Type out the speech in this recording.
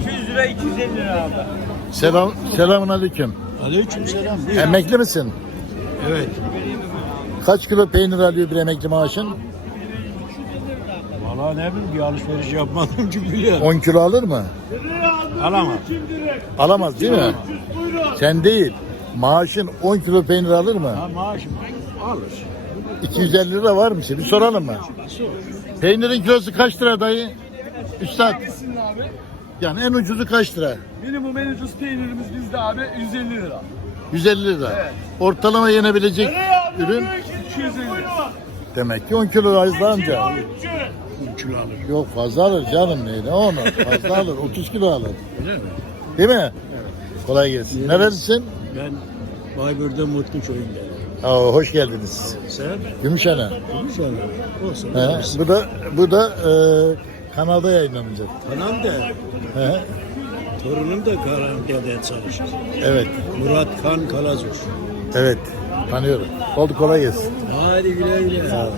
200 lira 250 lira abi. Selam, selamun aleyküm. Aleyküm selam. Emekli misin? Evet. Kaç kilo peynir alıyor bir emekli maaşın? Valla ne bileyim bir alışveriş yapmadım ki biliyorum. 10 kilo alır mı? Alamam. Alamaz değil mi? Sen değil. Maaşın 10 kilo peynir alır mı? Ha maaşım alır. 250 lira var mı? Bir soralım mı? Peynirin kilosu kaç lira dayı? Üstad. Hangisinin abi? Yani en ucuzu kaç lira? Minimum en ucuz peynirimiz bizde abi 150 lira. 150 lira. Evet. Ortalama yenebilecek ürün 250 lira. demek ki 10 kilo az daha önce. 10 kilo alır. Yok fazla alır canım neydi onu fazla alır 30 kilo alır. Öyle mi? Değil mi? Kolay gelsin. Nerelisin? Ben Bayburt'ta Mutlu köyünde. Aa, hoş geldiniz. Sen? Gümüşhane. Güzel. Olsun. He, bu da bu da e, kanalda yayınlanacak. Anam da, He, torunum da Karadeniz'de çalışır. evet. Murat Kan Kalazur. Evet. Tanıyorum. Oldu kolay gelsin. Hadi güle güle. Sağ olun.